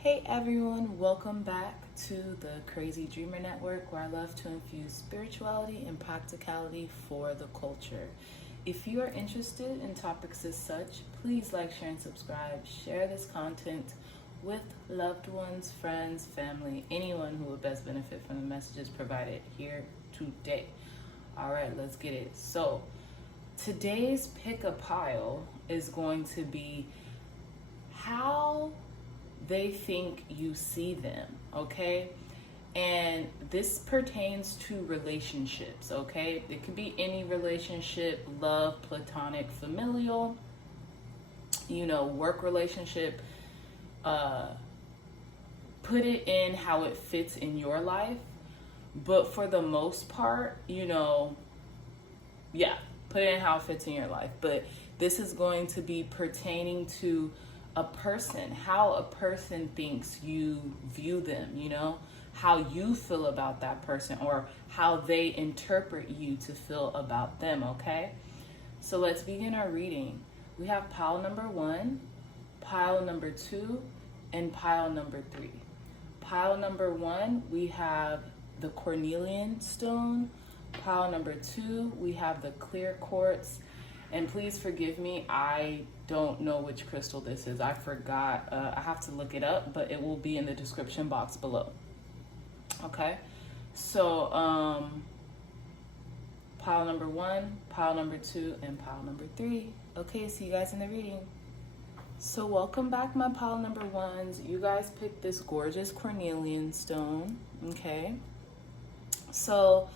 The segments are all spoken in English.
Hey everyone, welcome back to the Crazy Dreamer Network, where I love to infuse spirituality and practicality for the culture. If you are interested in topics as such, please like, share, and subscribe. Share this content with loved ones, friends, family, anyone who would best benefit from the messages provided here today. All right, let's get it. So today's pick a pile is going to be how they think you see them, okay? And this pertains to relationships, okay? It could be any relationship, love, platonic, familial, work relationship. Put it in how it fits in your life. But for the most part, put it in how it fits in your life. But this is going to be pertaining to a person, how a person thinks you view them, how you feel about that person, or how they interpret you to feel about them, okay? So let's begin our reading. We have pile number 1, pile number 2, and pile number 3. Pile number 1, we have the cornelian stone. Pile number 2, we have the clear quartz. And please forgive me, I don't know which crystal this is. I forgot. I have to look it up, but it will be in the description box below. Okay, so pile number 1, pile number 2, and pile number 3. Okay, see you guys in the reading. So welcome back, my pile number 1s. You guys picked this gorgeous cornelian stone. Okay, so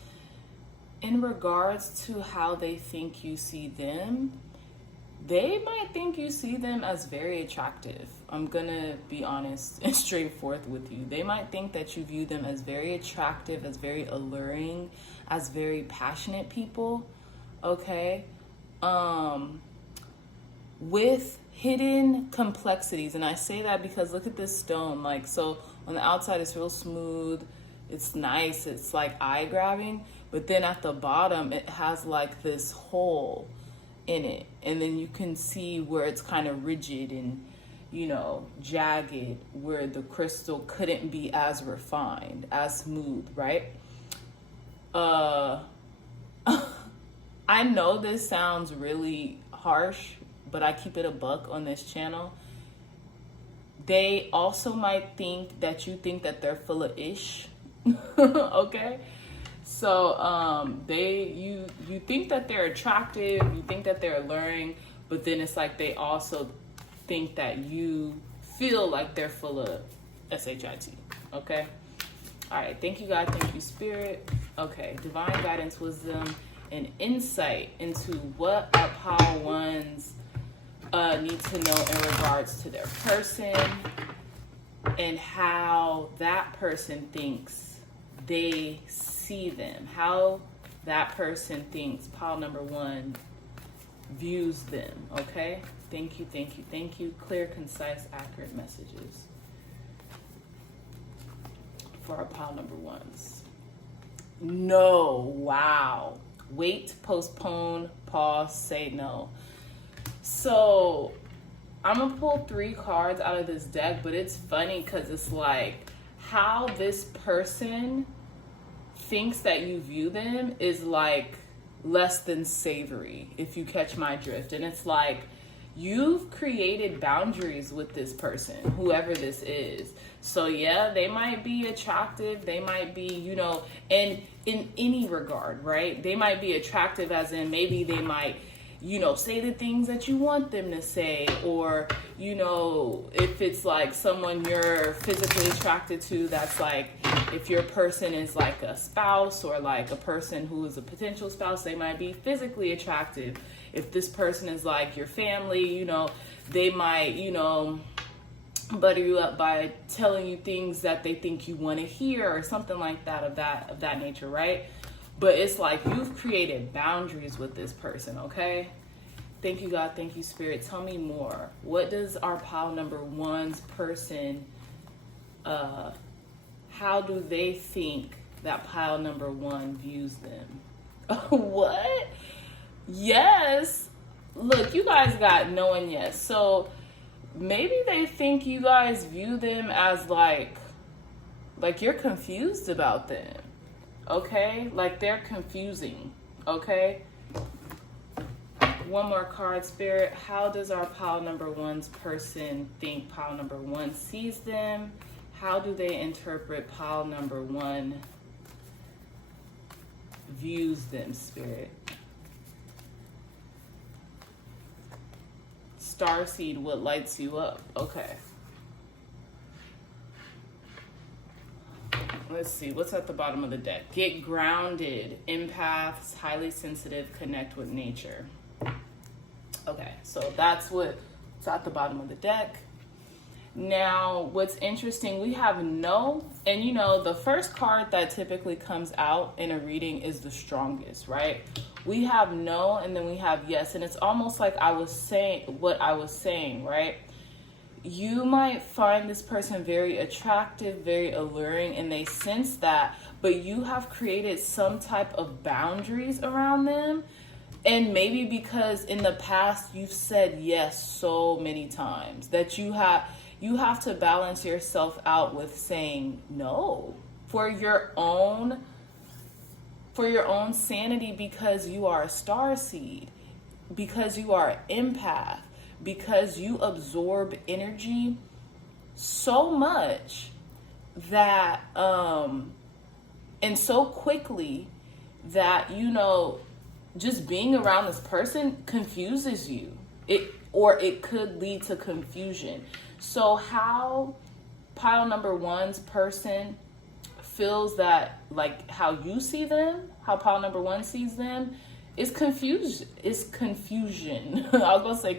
in regards to how they think you see them, they might think you see them as very attractive. I'm gonna be honest and straightforward with you. They might think that you view them as very attractive, as very alluring, as very passionate people, okay? With hidden complexities. And I say that because look at this stone. So on the outside it's real smooth, it's nice, it's like eye-grabbing. But then at the bottom, it has like this hole in it. And then you can see where it's kind of rigid and, jagged, where the crystal couldn't be as refined, as smooth, right? I know this sounds really harsh, but I keep it a buck on this channel. They also might think that you think that they're full of ish, okay? So you think that they're attractive, you think that they're alluring, but then it's like they also think that you feel like they're full of shit, okay? All right, thank you, God, thank you, Spirit. Okay, divine guidance, wisdom, and insight into what our pile 1s need to know in regards to their person and how that person thinks they see them, how that person thinks pile number 1 views them, okay? Thank you, thank you, thank you. Clear, concise, accurate messages for our pile number 1s. No, wow. Wait, postpone, pause, say no. So I'm gonna pull 3 cards out of this deck, but it's funny because it's like how this person thinks that you view them is like less than savory, if you catch my drift. And it's like you've created boundaries with this person, whoever this is. So yeah, they might be attractive, they might be, and in any regard, right? They might be attractive as in maybe they might say the things that you want them to say, or, if it's like someone you're physically attracted to, that's like, if your person is like a spouse or like a person who is a potential spouse, they might be physically attractive. If this person is like your family, they might, butter you up by telling you things that they think you want to hear or something like that of that nature, right? But it's like you've created boundaries with this person, okay? Thank you, God. Thank you, Spirit. Tell me more. What does our pile number 1's person, how do they think that pile number 1 views them? What? Yes. Look, you guys got no and yes. So maybe they think you guys view them as like you're confused about them, okay? Like they're confusing, okay? One more card, Spirit. How does our pile number one's person think pile number one sees them? How do they interpret pile number one views them, Spirit? Starseed, what lights you up? Okay. Let's see, what's at the bottom of the deck? Get grounded. Empaths, highly sensitive, connect with nature. Okay, so that's what's at the bottom of the deck. Now, what's interesting, we have no, and you know, the first card that typically comes out in a reading is the strongest, right? We have no, and then we have yes, and it's almost like I was saying, right? You might find this person very attractive, very alluring, and they sense that, but you have created some type of boundaries around them. And maybe because in the past you've said yes so many times that you have to balance yourself out with saying no for your own sanity, because you are a starseed, because you are an empath, because you absorb energy so much that and so quickly that, you know, just being around this person confuses you. It could lead to confusion. So how pile number one's person feels that, like how you see them, how pile number one sees them, is confusion. It's confusion. I was gonna say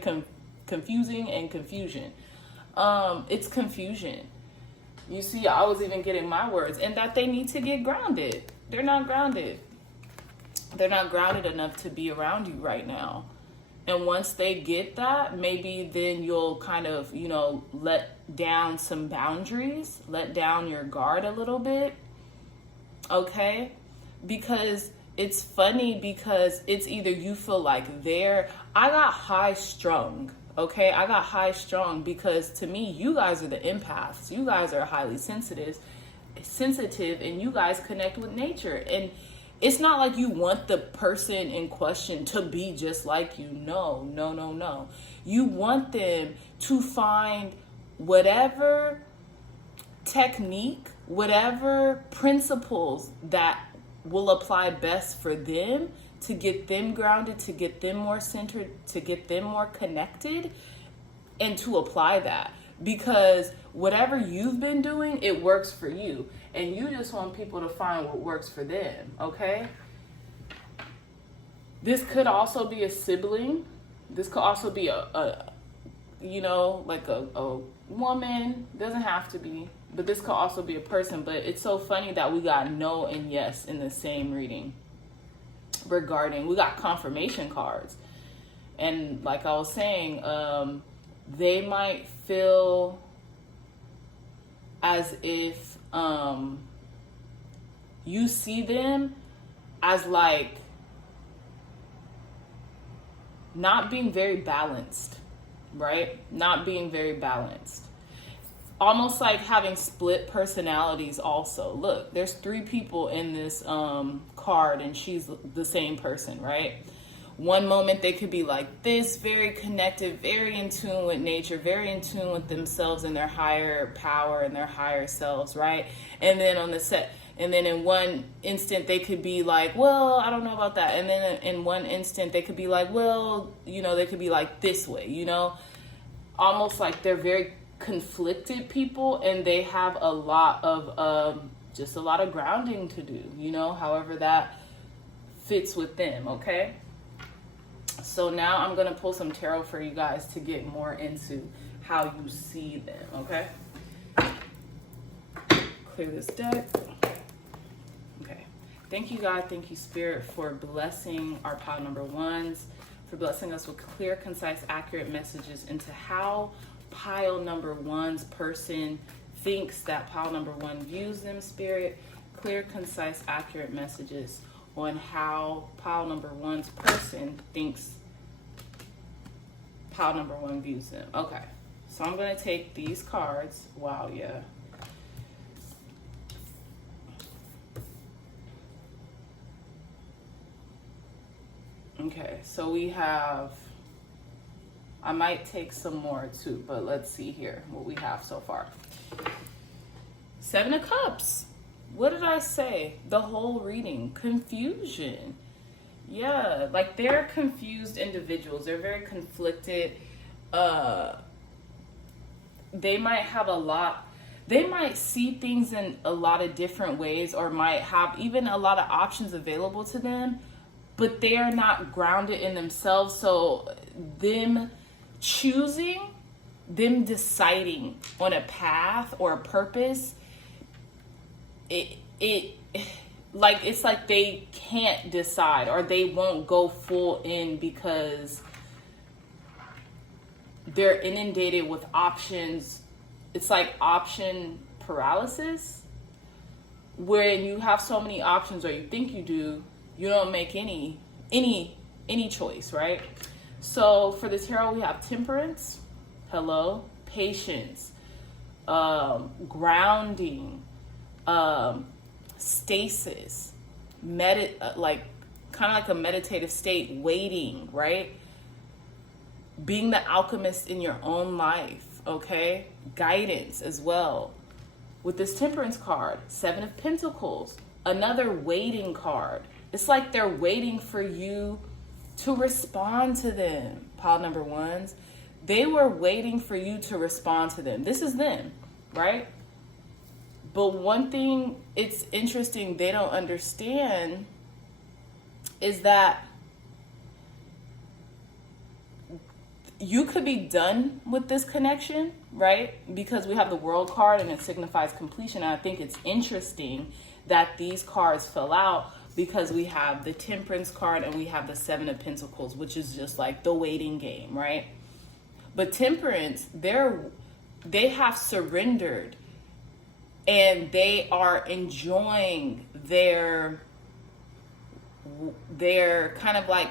confusing and confusion. It's confusion. You see, I was even getting my words, and that they need to get grounded. They're not grounded. They're not grounded enough to be around you right now. And once they get that, maybe then you'll kind of, you know, let down some boundaries, let down your guard a little bit. Okay? Because it's funny, because it's either you feel like I got high strung. Okay? I got high strung because to me, you guys are the empaths. You guys are highly sensitive, and you guys connect with nature. And it's not like you want the person in question to be just like you. No. You want them to find whatever technique, whatever principles that will apply best for them to get them grounded, to get them more centered, to get them more connected, and to apply that. Because whatever you've been doing, it works for you. And you just want people to find what works for them, okay? This could also be a sibling. This could also be a woman. Doesn't have to be. But this could also be a person. But it's so funny that we got no and yes in the same reading. We got confirmation cards. And like I was saying, they might feel as if you see them as like not being very balanced, right? Not being very balanced. Almost like having split personalities also. Look, there's 3 people in this card, and she's the same person, right? One moment they could be like this, very connected, very in tune with nature, very in tune with themselves and their higher power and their higher selves, right? And then in one instant they could be like, well, I don't know about that. And then in one instant they could be like, well, you know, they could be like this way, you know? Almost like they're very conflicted people, and they have a lot of just a lot of grounding to do, you know, however that fits with them, okay? So now I'm going to pull some tarot for you guys to get more into how you see them, okay? Clear this deck. Okay. Thank you, God. Thank you, Spirit, for blessing our pile number ones, for blessing us with clear, concise, accurate messages into how pile number one's person thinks that pile number one views them, Spirit. Clear, concise, accurate messages on how pile number one's person thinks pile number one views them. Okay, So I'm going to take these cards. Wow, yeah. Okay, so we have, I might take some more too, but let's see here what we have so far. 7 of Cups. What did I say? The whole reading. Confusion. Yeah, like they're confused individuals. They're very conflicted. They might have they might see things in a lot of different ways, or might have even a lot of options available to them, but they are not grounded in themselves. So them deciding on a path or a purpose, it's like they can't decide, or they won't go full in because they're inundated with options. It's like option paralysis. When you have so many options, or you think you do, you don't make any choice, right? So for the tarot, we have Temperance, hello, patience, grounding, stasis, like kind of like a meditative state, waiting, right? Being the alchemist in your own life, okay? Guidance as well. With this Temperance card, 7 of Pentacles, another waiting card. It's like they're waiting for you to respond to them, pile number ones. They were waiting for you to respond to them. This is them, right? But one thing it's interesting they don't understand is that you could be done with this connection, right? Because we have the World card and it signifies completion. And I think it's interesting that these cards fell out because we have the Temperance card and we have the 7 of Pentacles, which is just like the waiting game, right? But Temperance, they have surrendered and they are enjoying their kind of like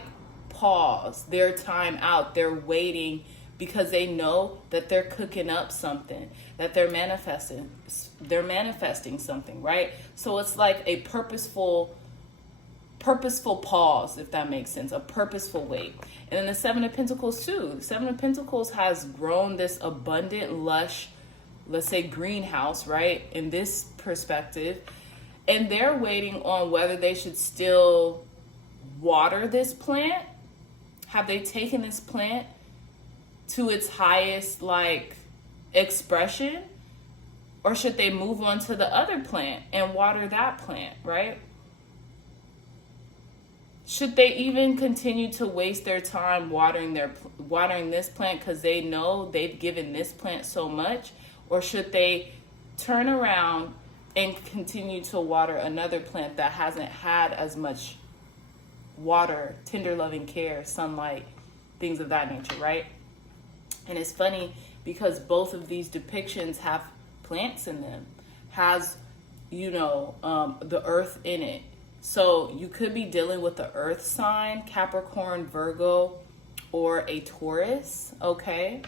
pause, their time out. They're waiting because they know that they're cooking up something, that they're manifesting something, right? So it's like a purposeful pause, if that makes sense, a purposeful wait. And then the 7 of Pentacles too. The 7 of Pentacles has grown this abundant, lush, let's say greenhouse, right? In this perspective. And they're waiting on whether they should still water this plant. Have they taken this plant to its highest like expression? Or should they move on to the other plant and water that plant, right? Should they even continue to waste their time watering this plant because they know they've given this plant so much? Or should they turn around and continue to water another plant that hasn't had as much water, tender loving care, sunlight, things of that nature, right? And it's funny because both of these depictions have plants in them, has, the earth in it. So you could be dealing with the earth sign, Capricorn, Virgo, or a Taurus, okay?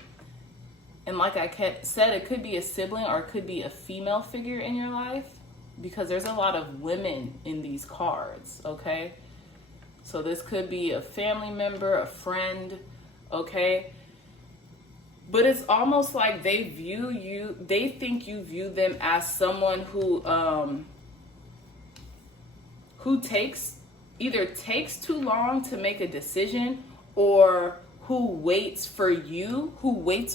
And like I said, it could be a sibling or it could be a female figure in your life because there's a lot of women in these cards, okay? So this could be a family member, a friend, okay? But it's almost like they think you view them as someone who either takes too long to make a decision, or who waits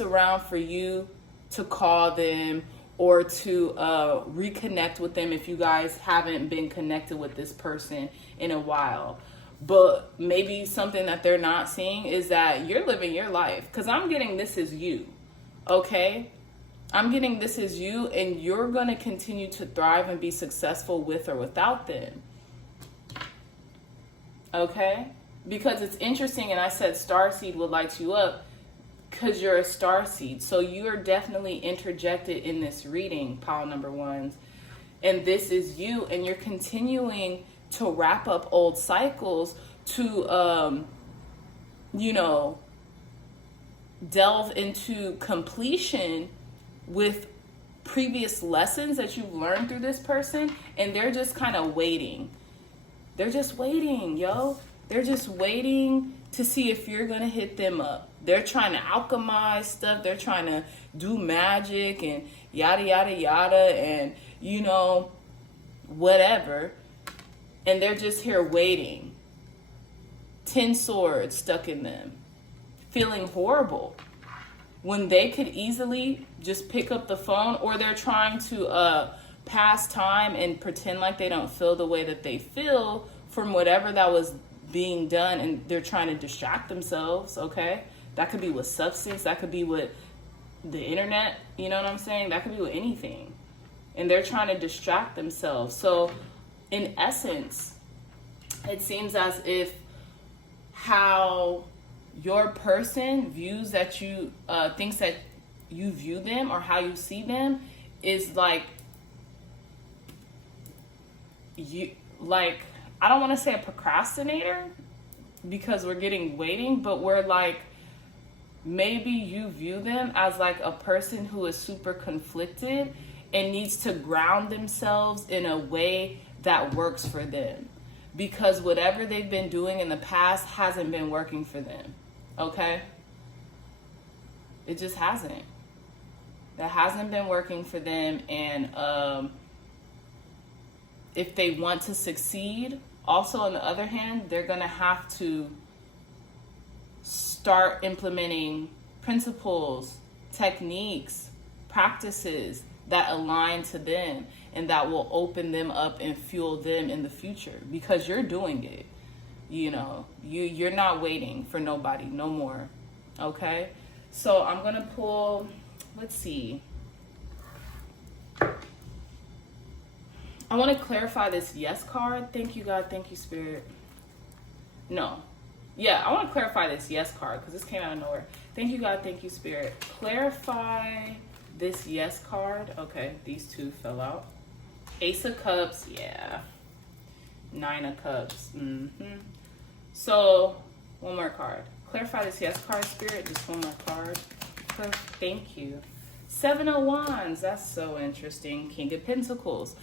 around for you to call them or to reconnect with them if you guys haven't been connected with this person in a while. But maybe something that they're not seeing is that you're living your life. Because I'm getting this as you, okay? I'm getting this as you, and you're going to continue to thrive and be successful with or without them. Okay? Because it's interesting, and I said starseed would light you up because you're a starseed. So you are definitely interjected in this reading, pile number ones. And this is you, and you're continuing to wrap up old cycles, to delve into completion with previous lessons that you've learned through this person, and they're just kind of waiting. They're just waiting, yo. They're just waiting to see if you're going to hit them up. They're trying to alchemize stuff. They're trying to do magic and yada, yada, yada, and, you know, whatever. And they're just here waiting. 10 swords stuck in them. Feeling horrible. When they could easily just pick up the phone, or they're trying to pass time and pretend like they don't feel the way that they feel from whatever that was being done, and they're trying to distract themselves, okay? That could be with substance, that could be with the internet, you know what I'm saying? That could be with anything. And they're trying to distract themselves. So in essence, it seems as if how your person views that you, thinks that you view them or how you see them is like, I don't want to say a procrastinator because we're getting waiting, but we're like, maybe you view them as like a person who is super conflicted and needs to ground themselves in a way that works for them, because whatever they've been doing in the past hasn't been working for them. Okay? It just hasn't. That hasn't been working for them. And if they want to succeed, also on the other hand, they're going to have to start implementing principles, techniques, practices that align to them and that will open them up and fuel them in the future, because you're doing it. You know, you're not waiting for nobody no more. Okay? So I'm going to pull, let's see. I want to clarify this yes card. Thank you, God. Thank you, Spirit. No. Yeah, I want to clarify this yes card because this came out of nowhere. Thank you, God. Thank you, Spirit. Clarify this yes card. Okay, these two fell out. Ace of Cups. Yeah. 9 of Cups. So, one more card. Clarify this yes card, Spirit. Just one more card. Thank you. 7 of Wands. That's so interesting. King of Pentacles.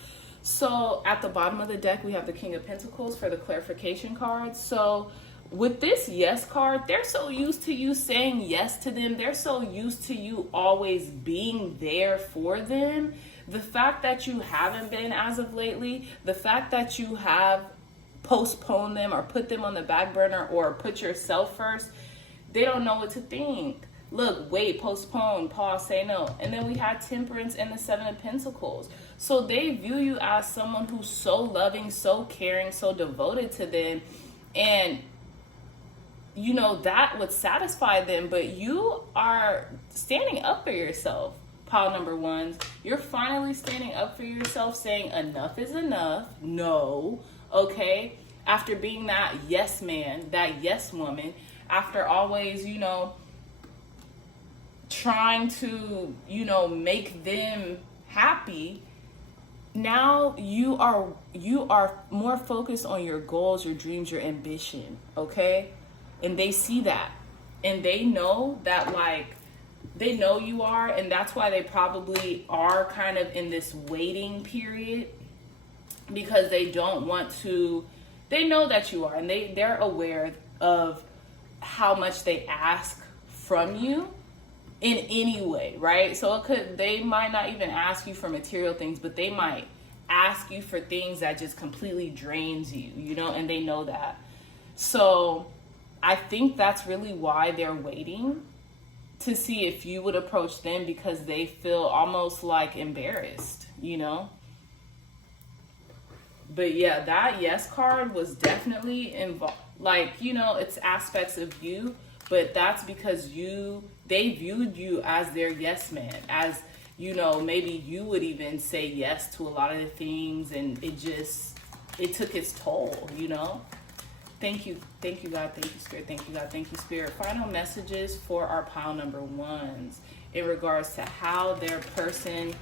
So at the bottom of the deck, we have the King of Pentacles for the clarification card. So with this yes card, they're so used to you saying yes to them. They're so used to you always being there for them. The fact that you haven't been as of lately, the fact that you have postponed them or put them on the back burner or put yourself first, they don't know what to think. Look, wait, postpone, pause, say no. And then we had Temperance and the 7 of Pentacles. So they view you as someone who's so loving, so caring, so devoted to them. And, you know, that would satisfy them. But you are standing up for yourself, pile number ones. You're finally standing up for yourself, saying enough is enough. No, okay? After being that yes man, that yes woman, after always, you know, trying to, you know, make them happy, now you are more focused on your goals, your dreams, your ambition, okay? And they see that, and they know that, like, they know you are, and that's why they probably are kind of in this waiting period, because they don't want to, they know that you are, and they're aware of how much they ask from you in any way, right? So they might not even ask you for material things, but they might ask you for things that just completely drains you, you know, and they know that. So I think that's really why they're waiting to see if you would approach them, because they feel almost like embarrassed, you know? But yeah, that yes card was definitely involved, like, you know, it's aspects of you, but that's because they viewed you as their yes man, as, you know, maybe you would even say yes to a lot of the things, and it took its toll, you know? Thank you, God, thank you, Spirit, thank you, God, thank you, Spirit. Final messages for our pile number ones in regards to how their person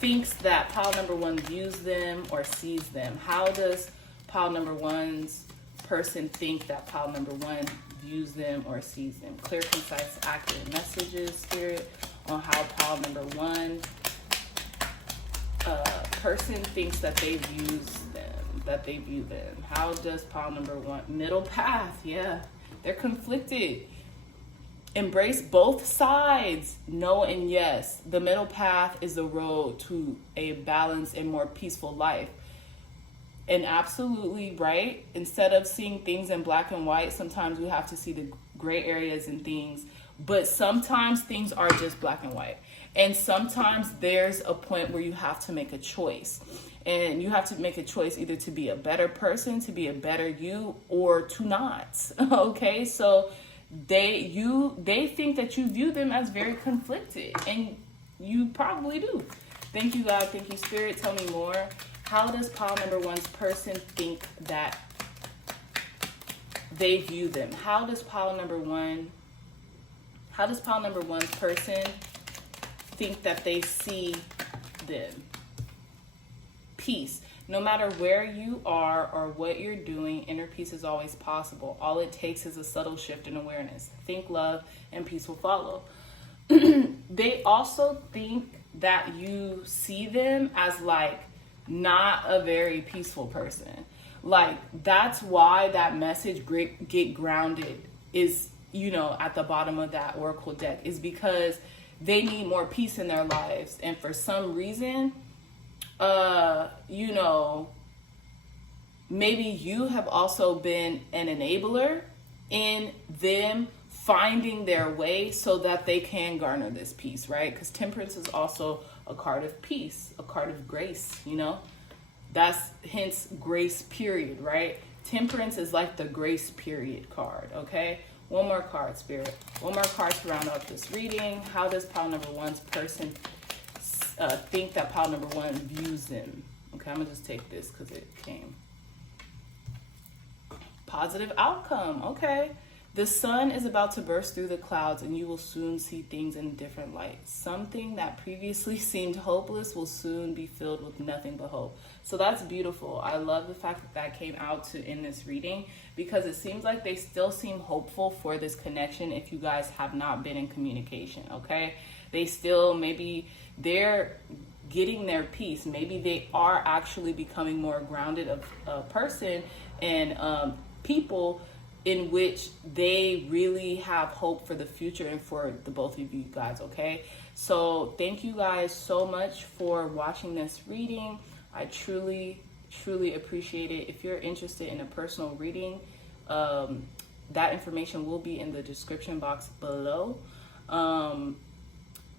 thinks that pile number one views them or sees them. How does pile number one's person think that pile number one views them or sees them. Clear, concise, accurate messages, Spirit, on how pile number one person thinks that they view them. How does pile number one, middle path, yeah, they're conflicted. Embrace both sides, no and yes. The middle path is the road to a balanced and more peaceful life. And absolutely right, instead of seeing things in black and white, sometimes we have to see the gray areas in things. But sometimes things are just black and white. And sometimes there's a point where you have to make a choice. And you have to make a choice either to be a better person, to be a better you, or to not. Okay, so they think that you view them as very conflicted, and you probably do. Thank you, God. Thank you, Spirit. Tell me more. How does pile number one's person think that they view them? How does pile number one's person think that they see them? Peace. No matter where you are or what you're doing, inner peace is always possible. All it takes is a subtle shift in awareness. Think love and peace will follow. They also think that you see them as like not a very peaceful person. Like that's why that message get grounded is, you know, at the bottom of that oracle deck, is because they need more peace in their lives. And for some reason, you know, maybe you have also been an enabler in them finding their way so that they can garner this peace, right? Because temperance is also a card of peace, a card of grace, you know? That's hence grace period, right? Temperance is like the grace period card, okay? One more card, Spirit. One more card to round up this reading. How does pile number one's person think that pile number one views them? Okay, I'm gonna just take this because it came. Positive outcome, okay. The sun is about to burst through the clouds and you will soon see things in a different light. Something that previously seemed hopeless will soon be filled with nothing but hope. So that's beautiful. I love the fact that that came out in this reading, because it seems like they still seem hopeful for this connection if you guys have not been in communication, okay? They still, maybe they're getting their peace. Maybe they are actually becoming more grounded of a person and people in which they really have hope for the future and for the both of you guys, okay? So thank you guys so much for watching this reading. I truly, truly appreciate it. If you're interested in a personal reading, that information will be in the description box below.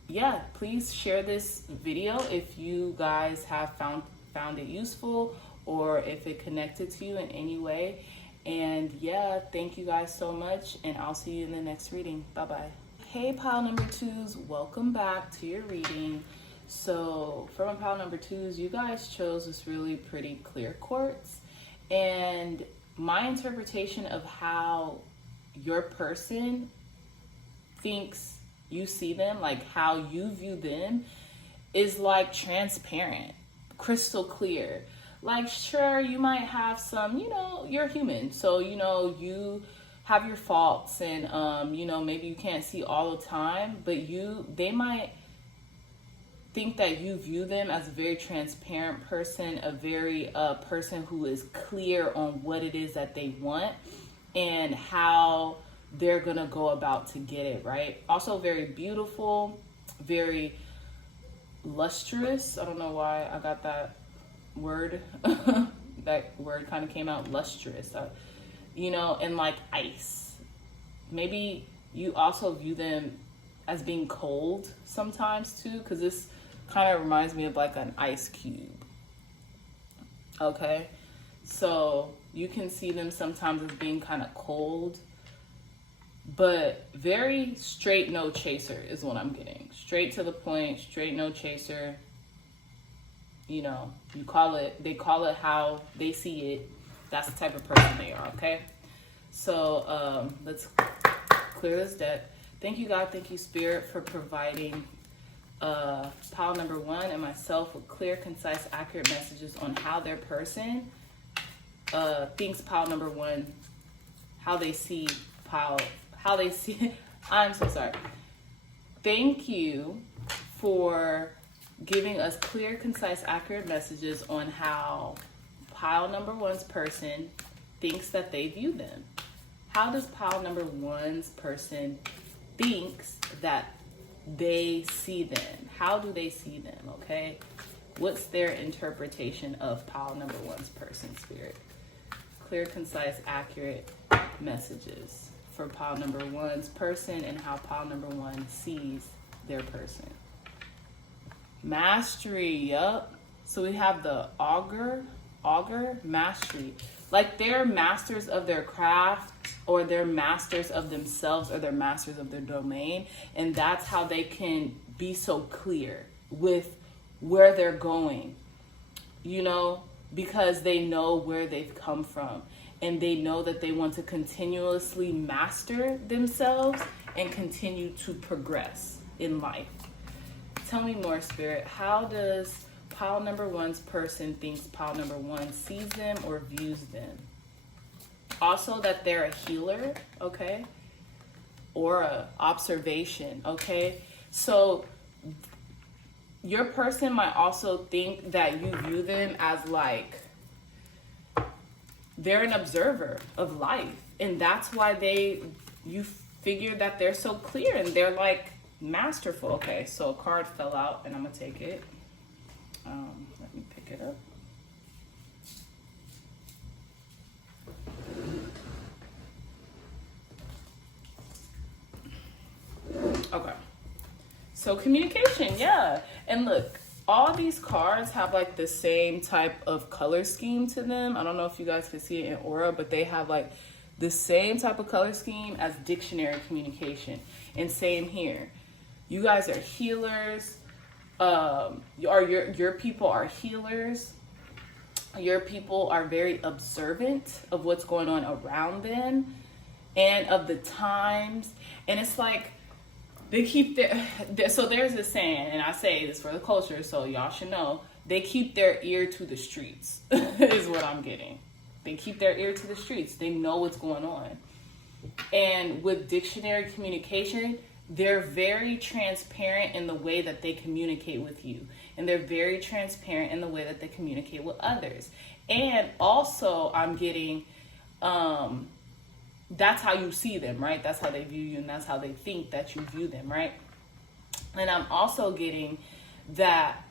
Yeah, please share this video if you guys have found it useful or if it connected to you in any way. And yeah, thank you guys so much, and I'll see you in the next reading. Bye-bye. Hey, pile number twos, welcome back to your reading. So for my pile number twos, you guys chose this really pretty clear quartz, and my interpretation of how your person thinks you see them, like how you view them, is like transparent, crystal clear. Like, sure, you might have some, you know, you're human. So, you know, you have your faults and, you know, maybe you can't see all the time, but they might think that you view them as a very transparent person, a very person who is clear on what it is that they want and how they're going to go about to get it, right? Also very beautiful, very lustrous. I don't know why I got that word. That word kind of came out, lustrous, you know, and like ice. Maybe you also view them as being cold sometimes too, because this kind of reminds me of like an ice cube. Okay, so you can see them sometimes as being kind of cold, but very straight, no chaser is what I'm getting. Straight to the point, straight, no chaser. You know, they call it how they see it. That's the type of person they are, okay? So let's clear this deck. Thank you, God. Thank you, Spirit, for providing pile number one and myself with clear, concise, accurate messages on how their person thinks pile number one, how they see how they see. I'm so sorry. Thank you for giving us clear, concise, accurate messages on how pile number one's person thinks that they view them. How does pile number one's person thinks that they see them? How do they see them, okay? What's their interpretation of pile number one's person, Spirit? Clear, concise, accurate messages for pile number one's person and how pile number one sees their person. Mastery, yup. So we have the augur, mastery. Like they're masters of their craft, or they're masters of themselves, or they're masters of their domain. And that's how they can be so clear with where they're going, you know, because they know where they've come from. And they know that they want to continuously master themselves and continue to progress in life. Tell me more, Spirit. How does pile number one's person thinks pile number one sees them or views them? Also that they're a healer, okay? Or a observation, okay? So your person might also think that you view them as like, they're an observer of life. And that's why you figure that they're so clear and they're like masterful. Okay, so a card fell out and I'm gonna take it. Let me pick it up. Okay, so communication, yeah. And look, all these cards have like the same type of color scheme to them. I don't know if you guys can see it in aura, but they have like the same type of color scheme as dictionary communication. And same here. You guys are healers. Your people are healers. Your people are very observant of what's going on around them and of the times. And it's like they keep so there's this saying, and I say this for the culture, so y'all should know, they keep their ear to the streets is what I'm getting. They keep their ear to the streets. They know what's going on. And with dictionary communication, they're very transparent in the way that they communicate with you. And they're very transparent in the way that they communicate with others. And also I'm getting, that's how you see them, right? That's how they view you, and that's how they think that you view them, right? And I'm also getting that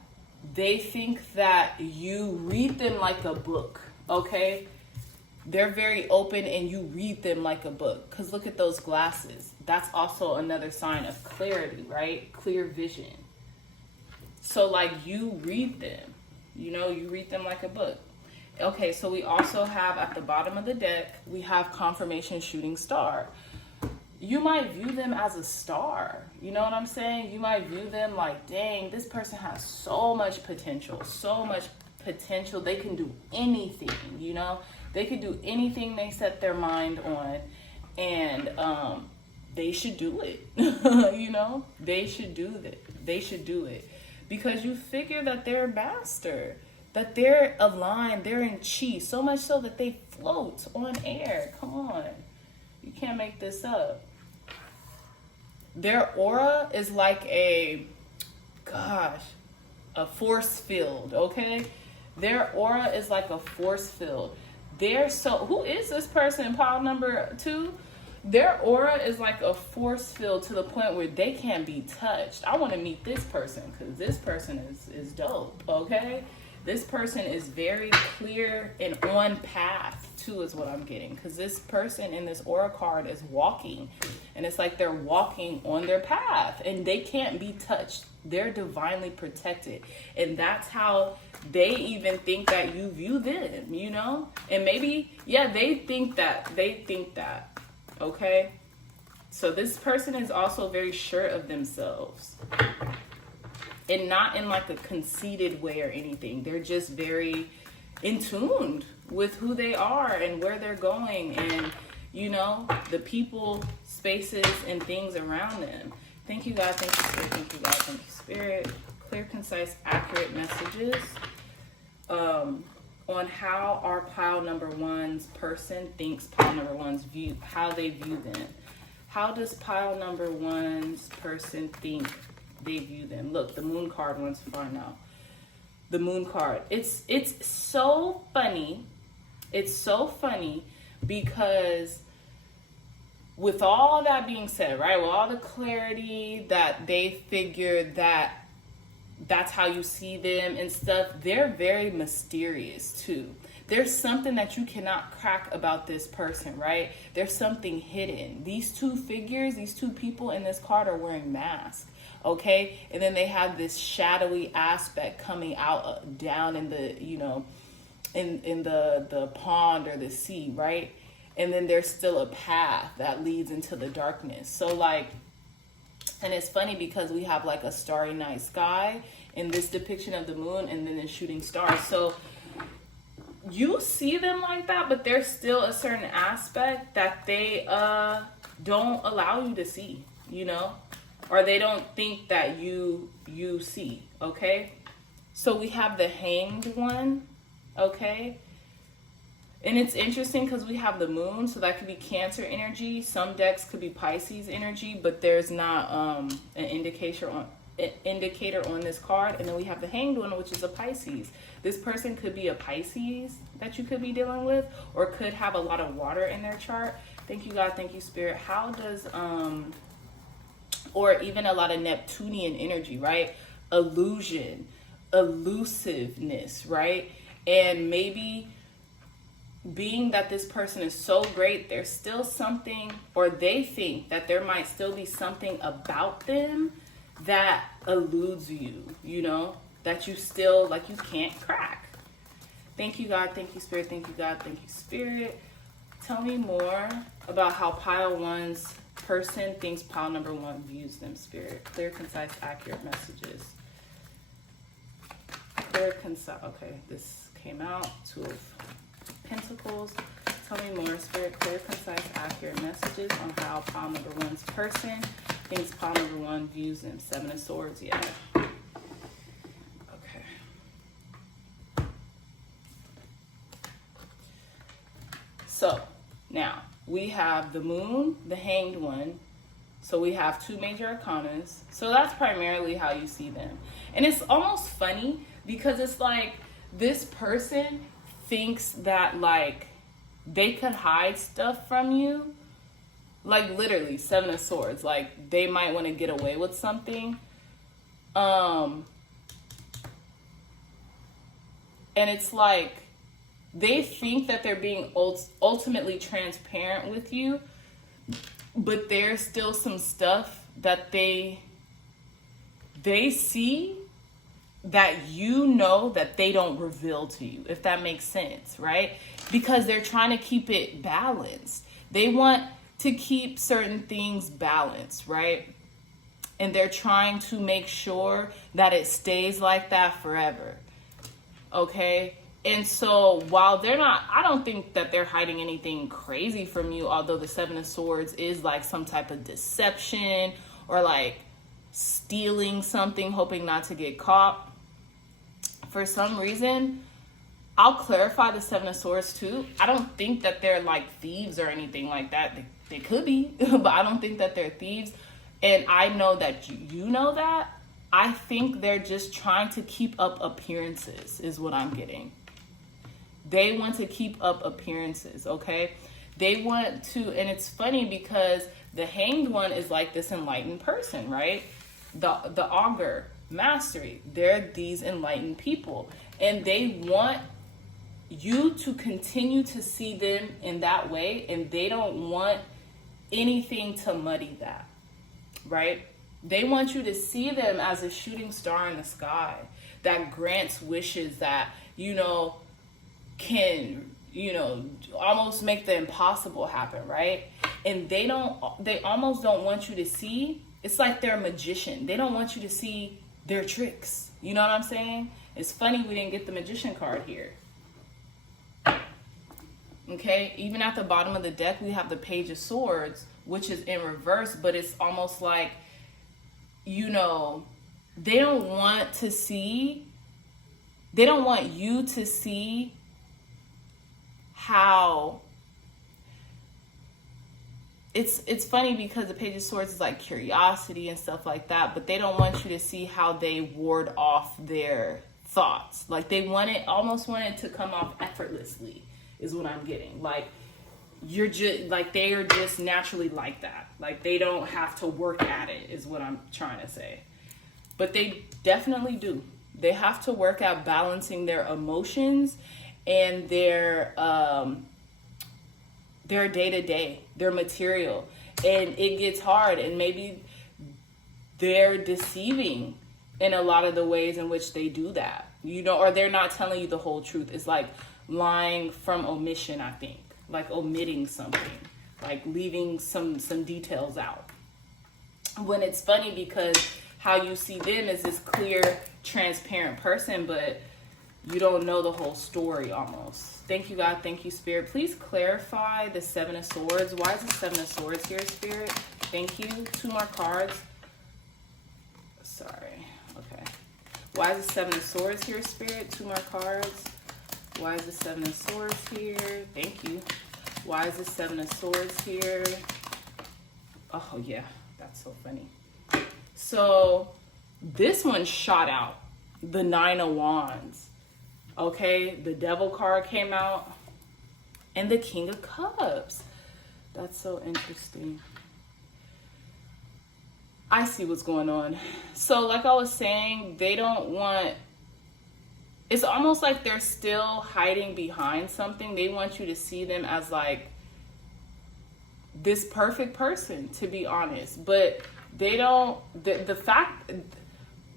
they think that you read them like a book, okay? They're very open and you read them like a book. Because look at those glasses. That's also another sign of clarity, right? Clear vision. So like you read them, you know, you read them like a book. Okay, so we also have at the bottom of the deck, we have confirmation shooting star. You might view them as a star. You know what I'm saying? You might view them like, dang, this person has so much potential, so much potential. They can do anything, you know? They could do anything they set their mind on, and they should do it. You know? They should do that. They should do it. Because you figure that they're a master, that they're aligned, they're in chi, so much so that they float on air. Come on. You can't make this up. Their aura is like a force field, okay? Their aura is like a force field. Who is this person, pile number 2? Their aura is like a force field to the point where they can't be touched. I want to meet this person because this person is dope, okay? This person is very clear and on path too, is what I'm getting. Because this person in this aura card is walking. And it's like they're walking on their path and they can't be touched. They're divinely protected. And that's how they even think that you view them, you know? And maybe, yeah, they think that. Okay? So this person is also very sure of themselves. And not in like a conceited way or anything. They're just very in tune with who they are and where they're going and, you know, the people, spaces, and things around them. Thank you, God. Thank you, Spirit. Thank you, God. Thank you, Spirit. Clear, concise, accurate messages on on how our pile number one's person thinks pile number one's view, how they view them. How does pile number one's person think they view them? Look, the moon card wants to find out. The moon card. It's so funny. It's so funny because with all that being said, right, with all the clarity that they figured that that's how you see them and stuff, they're very mysterious too. There's something that you cannot crack about this person, right? There's something hidden. These two figures, these two people in this card are wearing masks, okay? And then they have this shadowy aspect coming out down in the, you know, in the pond or the sea, right? And then there's still a path that leads into the darkness. So like, and it's funny because we have like a starry night sky in this depiction of the moon and then the shooting stars. So you see them like that, but there's still a certain aspect that they don't allow you to see, you know, or they don't think that you see, okay? So we have the Hanged one, okay? And it's interesting because we have the moon, so that could be Cancer energy. Some decks could be Pisces energy, but there's not an indicator on this card. And then we have the Hanged one, which is a Pisces. This person could be a Pisces that you could be dealing with, or could have a lot of water in their chart. Thank you, God. Thank you, Spirit. How does, or even a lot of Neptunian energy, right? Illusion, elusiveness, right? And maybe being that this person is so great, there's still something, or they think that there might still be something about them that eludes you, you know, that you still, like, you can't crack. Thank you, God. Thank you, Spirit. Thank you, God. Thank you, Spirit. Tell me more about how pile one's person thinks pile number one views them, Spirit. Clear, concise, accurate messages. Clear, concise. Okay, this came out. Two of Pentacles. Tell me more, Spirit. Clear, concise, accurate messages on how pile number one's person thinks pile number one views them. Seven of Swords, yeah. Okay. So now we have the moon, the Hanged one. So we have two major arcanas. So that's primarily how you see them. And it's almost funny because it's like this person thinks that like they could hide stuff from you, like literally Seven of Swords, like they might want to get away with something, and it's like they think that they're being ultimately transparent with you, but there's still some stuff that they see that you know that they don't reveal to you, if that makes sense, right? Because they're trying to keep it balanced. They want to keep certain things balanced, right? And they're trying to make sure that it stays like that forever, okay? And so while they're not, I don't think that they're hiding anything crazy from you, although the Seven of Swords is like some type of deception or like stealing something, hoping not to get caught. For some reason, I'll clarify the Seven of Swords too. I don't think that they're like thieves or anything like that. They could be, but I don't think that they're thieves. And I know that you know that. I think they're just trying to keep up appearances is what I'm getting. They want to keep up appearances, okay? They want to, and it's funny because the Hanged one is like this enlightened person, right? The Augur, Mastery, they're these enlightened people. And they want you to continue to see them in that way, and they don't want anything to muddy that, right? They want you to see them as a shooting star in the sky that grants wishes that, you know, can, you know, almost make the impossible happen, right? And they almost don't want you to see. It's like they're a magician. They don't want you to see their tricks. You know what I'm saying? It's funny we didn't get the Magician card here. Okay, even at the bottom of the deck, we have the Page of Swords, which is in reverse, but it's almost like, you know, they don't want you to see how it's funny because the Page of Swords is like curiosity and stuff like that, but they don't want you to see how they ward off their thoughts. Like they almost want it to come off effortlessly is what I'm getting. Like you're just like, they are just naturally like that. Like they don't have to work at it is what I'm trying to say. But they definitely do. They have to work at balancing their emotions and their day-to-day, their material. And it gets hard, and maybe they're deceiving in a lot of the ways in which they do that, you know, or they're not telling you the whole truth. It's like lying from omission, I think, like omitting something, like leaving some details out. When it's funny because how you see them as this clear, transparent person, but you don't know the whole story almost. Thank you, God. Thank you, Spirit. Please clarify the Seven of Swords. Why is the Seven of Swords here, Spirit? Thank you. 2 more cards. Sorry. Okay. Why is the Seven of Swords here, Spirit? 2 more cards. Why is the Seven of Swords here? Thank you. Why is the Seven of Swords here? Oh, yeah. That's so funny. So this one shot out. The 9 of Wands. Okay, the Devil card came out. And the King of Cups. That's so interesting. I see what's going on. So like I was saying, they don't want... It's almost like they're still hiding behind something. They want you to see them as like this perfect person, to be honest. But they don't... The fact...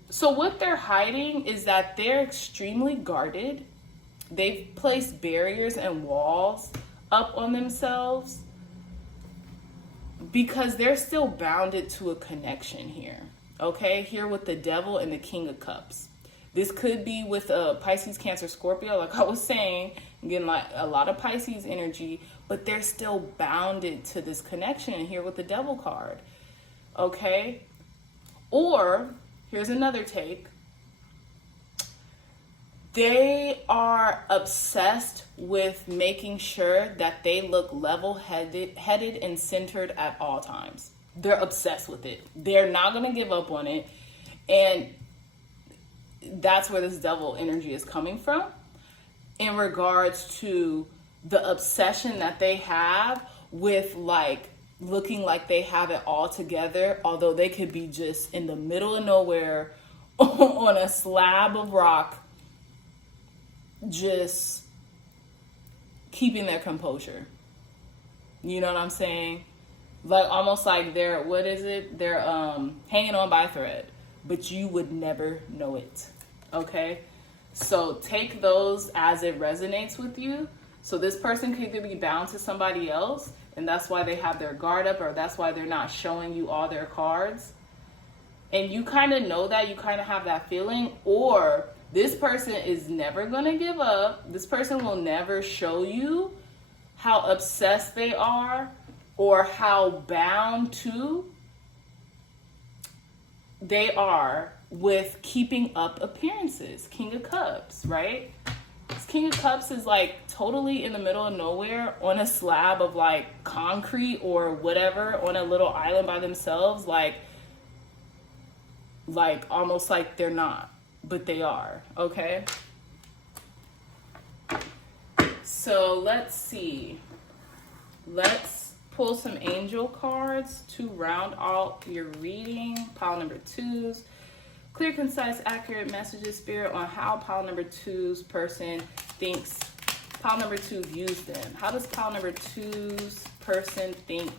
So what they're hiding is that they're extremely guarded. They've placed barriers and walls up on themselves because they're still bounded to a connection here. Okay, here with the Devil and the King of Cups. This could be with a Pisces, Cancer, Scorpio, like I was saying, getting like a lot of Pisces energy, but they're still bounded to this connection here with the Devil card. Okay, or here's another take. They are obsessed with making sure that they look level-headed and centered at all times. They're obsessed with it. They're not going to give up on it. And that's where this Devil energy is coming from in regards to the obsession that they have with like looking like they have it all together, although they could be just in the middle of nowhere on a slab of rock, just keeping their composure. You know what I'm saying? Like almost like they're, what is it? They're hanging on by a thread, but you would never know it. Okay? So take those as it resonates with you. So this person could either be bound to somebody else, and that's why they have their guard up, or that's why they're not showing you all their cards. And you kind of know that, you kind of have that feeling, or this person is never going to give up. This person will never show you how obsessed they are or how bound to they are with keeping up appearances. King of Cups, right? This King of Cups is like totally in the middle of nowhere on a slab of like concrete or whatever on a little island by themselves, like almost like they're not, but they are. Okay, so let's see, let's pull some angel cards to round out your reading. Pile number 2s. Clear, concise, accurate messages, Spirit, on how pile number 2's person thinks pile number 2 views them. How does pile number 2's person think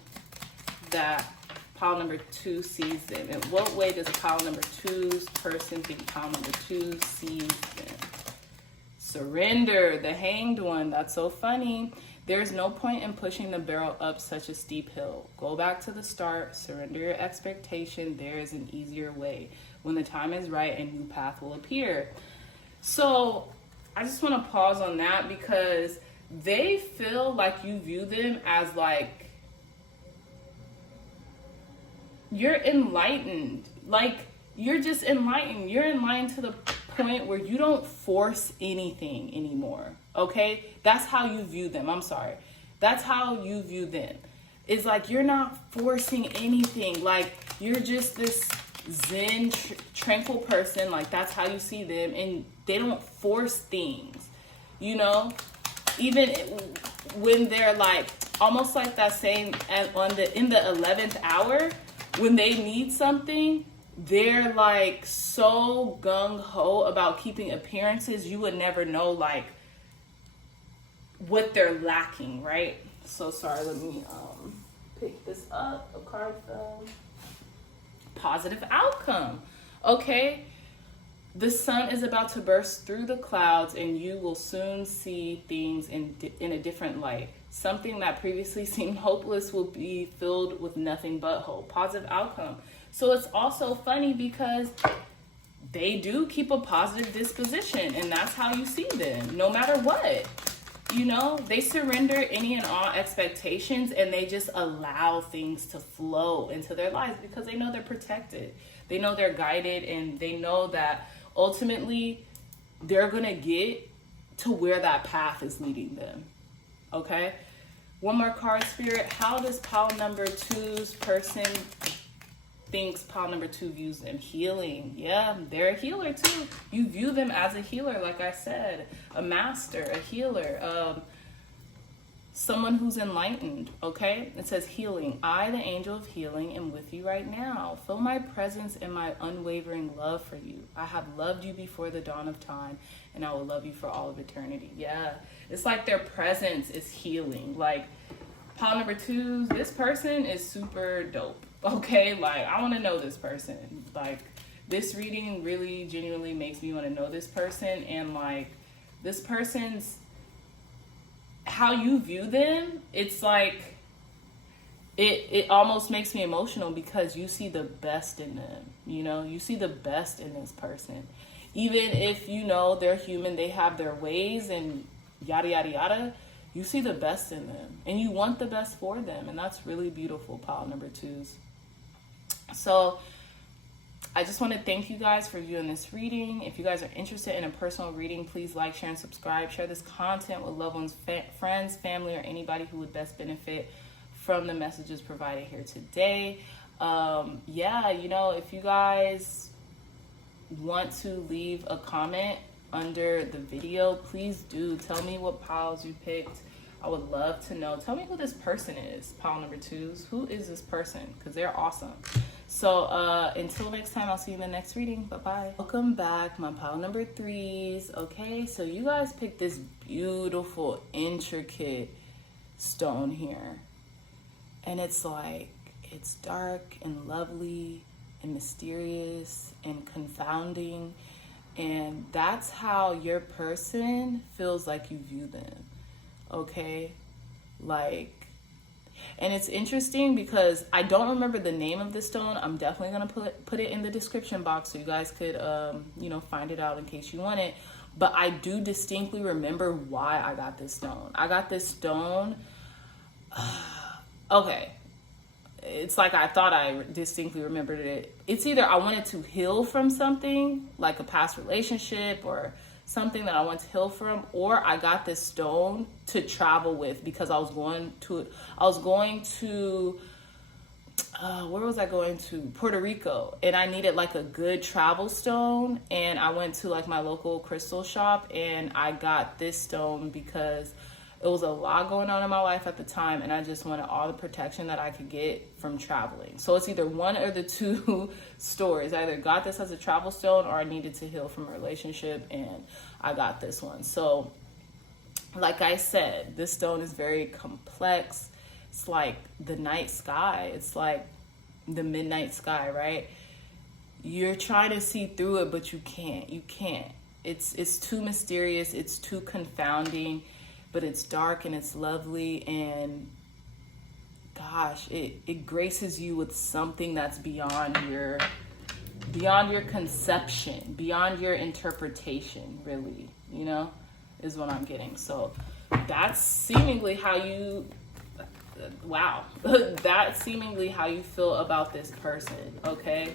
that pile number 2 sees them? In what way does pile number 2's person think pile number 2 sees them? Surrender, the Hanged One. That's so funny. There's no point in pushing the barrel up such a steep hill. Go back to the start. Surrender your expectation. There is an easier way. When the time is right, a new path will appear. So I just want to pause on that because they feel like you view them as like you're enlightened. Like you're just enlightened. You're enlightened to the point where you don't force anything anymore, okay? That's how you view them. I'm sorry. That's how you view them. It's like you're not forcing anything. Like, you're just this zen, tranquil person. Like, that's how you see them. And they don't force things, you know? Even when they're like, almost like that saying in the 11th hour, when they need something, they're like so gung-ho about keeping appearances, you would never know like what they're lacking, right? So sorry, let me pick this up. A card from positive outcome. Okay, the sun is about to burst through the clouds and you will soon see things in a different light. Something that previously seemed hopeless will be filled with nothing but hope. Positive outcome. So it's also funny because they do keep a positive disposition, and that's how you see them, no matter what. You know, they surrender any and all expectations, and they just allow things to flow into their lives because they know they're protected. They know they're guided, and they know that ultimately they're going to get to where that path is leading them. Okay? One more card, Spirit. How does pile number 2's person thinks pile number 2 views them? Healing. Yeah, they're a healer too. You view them as a healer, like I said. A master, a healer, someone who's enlightened, okay? It says healing. I, the angel of healing, am with you right now. Feel my presence and my unwavering love for you. I have loved you before the dawn of time, and I will love you for all of eternity. Yeah, it's like their presence is healing. Like, pile number 2, this person is super dope. Okay, like, I want to know this person. Like, this reading really genuinely makes me want to know this person, and like, this person's, how you view them, it's like, it almost makes me emotional because you see the best in them, you know? You see the best in this person. Even if, you know, they're human, they have their ways and yada, yada, yada, you see the best in them, and you want the best for them, and that's really beautiful, pile number 2's. So I just want to thank you guys for viewing this reading. If you guys are interested in a personal reading, please like, share, and subscribe. Share this content with loved ones, friends, family, or anybody who would best benefit from the messages provided here today. Yeah, you know, if you guys want to leave a comment under the video, please do. Tell me what piles you picked. I would love to know. Tell me who this person is, pile number 2's. Who is this person? Because they're awesome. So until next time, I'll see you in the next reading. Bye-bye. Welcome back, my pile number 3's. Okay, so you guys picked this beautiful, intricate stone here. And it's like, it's dark and lovely and mysterious and confounding. And that's how your person feels like you view them. Okay? Like, and it's interesting because I don't remember the name of the stone. I'm definitely going to put it in the description box so you guys could, you know, find it out in case you want it. But I do distinctly remember why I got this stone. I got this stone. Okay. It's like I thought I distinctly remembered it. It's either I wanted to heal from something, like a past relationship or something that I want to heal from, or I got this stone to travel with because I was going to where was I going to? Puerto Rico, and I needed like a good travel stone, and I went to like my local crystal shop and I got this stone because it was a lot going on in my life at the time, and I just wanted all the protection that I could get from traveling. So it's either one or the two stories. I either got this as a travel stone or I needed to heal from a relationship, and I got this one. So like I said, this stone is very complex. It's like the night sky. It's like the midnight sky, right? You're trying to see through it, but you can't. You can't. It's too mysterious. It's too confounding. But it's dark and it's lovely, and gosh, it graces you with something that's beyond your conception, beyond your interpretation, really, you know, is what I'm getting. So that's seemingly how you, wow, that's seemingly how you feel about this person, okay?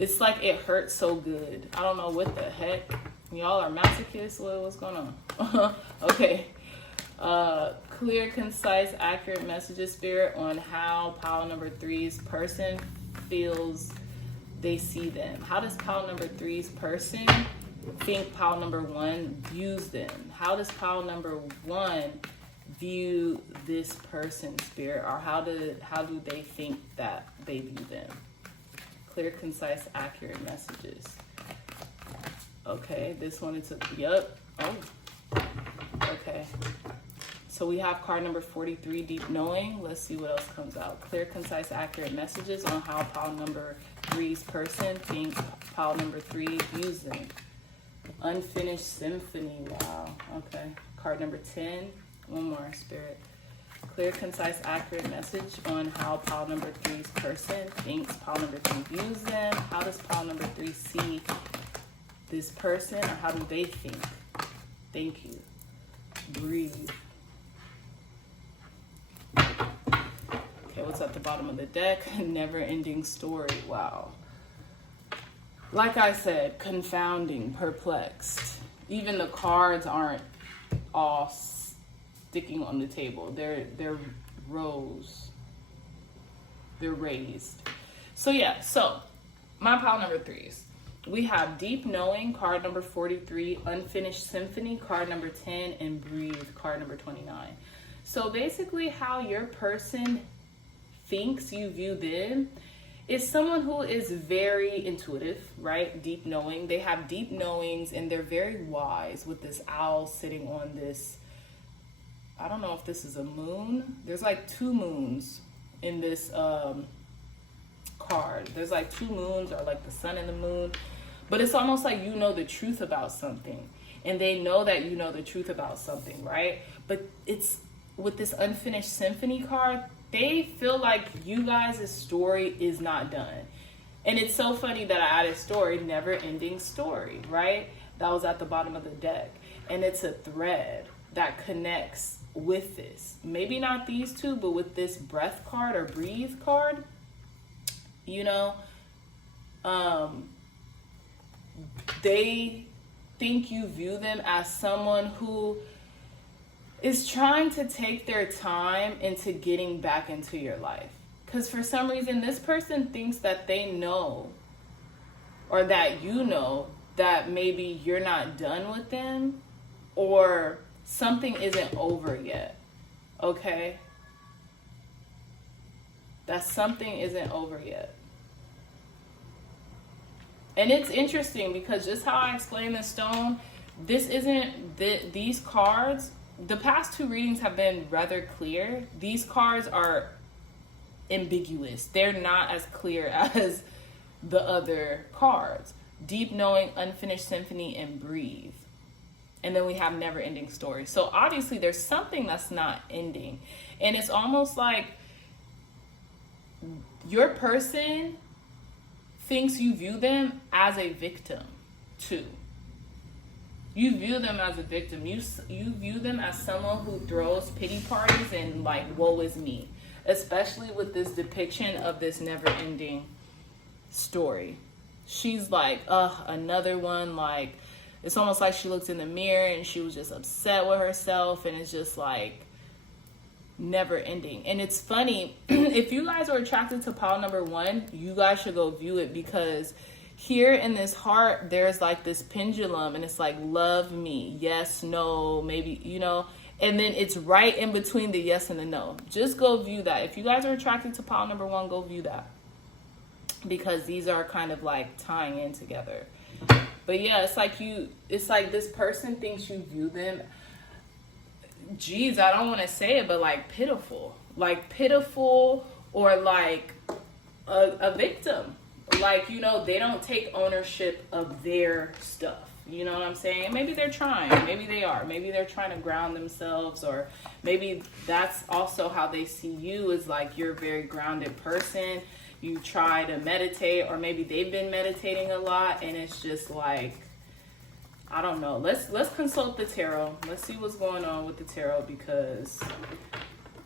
It's like it hurts so good. I don't know what the heck. Y'all are masochists? What's going on? Okay. Clear, concise, accurate messages, Spirit, on how pile number 3's person feels they see them. How does pile number 3's person think pile number 1 views them? How does pile number 1 view this person, Spirit? Or how do they think that they view them? Clear, concise, accurate messages. Okay, this one is yep. Oh, okay. So we have card number 43, Deep Knowing. Let's see what else comes out. Clear, concise, accurate messages on how pile number 3's person thinks pile number 3 views them. Unfinished Symphony. Wow. Okay. Card number 10. One more, Spirit. Clear, concise, accurate message on how pile number 3's person thinks pile number 3 views them. How does pile number 3 see this person, or how do they think? Thank you. Breathe. Okay, what's at the bottom of the deck? Never-ending story. Wow. Like I said, confounding, perplexed. Even the cards aren't all sticking on the table. They're rows. They're raised. So yeah, so my pile number 3s. We have Deep Knowing, card number 43, Unfinished Symphony, card number 10, and Breathe, card number 29. So basically how your person thinks you view them is someone who is very intuitive, right? Deep knowing. They have deep knowings and they're very wise, with this owl sitting on this, I don't know if this is a moon. There's like 2 moons in this card. There's like 2 moons, or like the sun and the moon. But it's almost like you know the truth about something. And they know that you know the truth about something, right? But it's with this Unfinished Symphony card, they feel like you guys' story is not done. And it's so funny that I added story, never-ending story, right? That was at the bottom of the deck. And it's a thread that connects with this. Maybe not these 2, but with this Breath card or Breathe card, you know, they think you view them as someone who is trying to take their time into getting back into your life. Because for some reason, this person thinks that they know, or that you know, that maybe you're not done with them, or something isn't over yet. Okay? That something isn't over yet. And it's interesting because just how I explained the stone, this isn't, these cards, the past 2 readings have been rather clear. These cards are ambiguous. They're not as clear as the other cards. Deep Knowing, Unfinished Symphony, and Breathe. And then we have Never-ending story. So obviously there's something that's not ending. And it's almost like your person thinks you view them as a victim too. You view them as a victim. You view them as someone who throws pity parties and like, woe is me. Especially with this depiction of this never-ending story. She's like, another one. Like, it's almost like she looks in the mirror and she was just upset with herself, and it's just like never ending. And it's funny, if you guys are attracted to pile number 1, you guys should go view it, because here in this heart, there's like this pendulum, and it's like, love me, yes, no, maybe, you know, and then it's right in between the yes and the no. Just go view that. If you guys are attracted to pile number 1, go view that, because these are kind of like tying in together. But yeah, it's like this person thinks you view them, geez, I don't want to say it, but like pitiful, or like a victim. Like, you know, they don't take ownership of their stuff. You know what I'm saying? And maybe they're trying. Maybe they are. Maybe they're trying to ground themselves, or maybe that's also how they see you, is like you're a very grounded person. You try to meditate, or maybe they've been meditating a lot, and it's just like, I don't know. Let's consult the tarot. Let's see what's going on with the tarot, because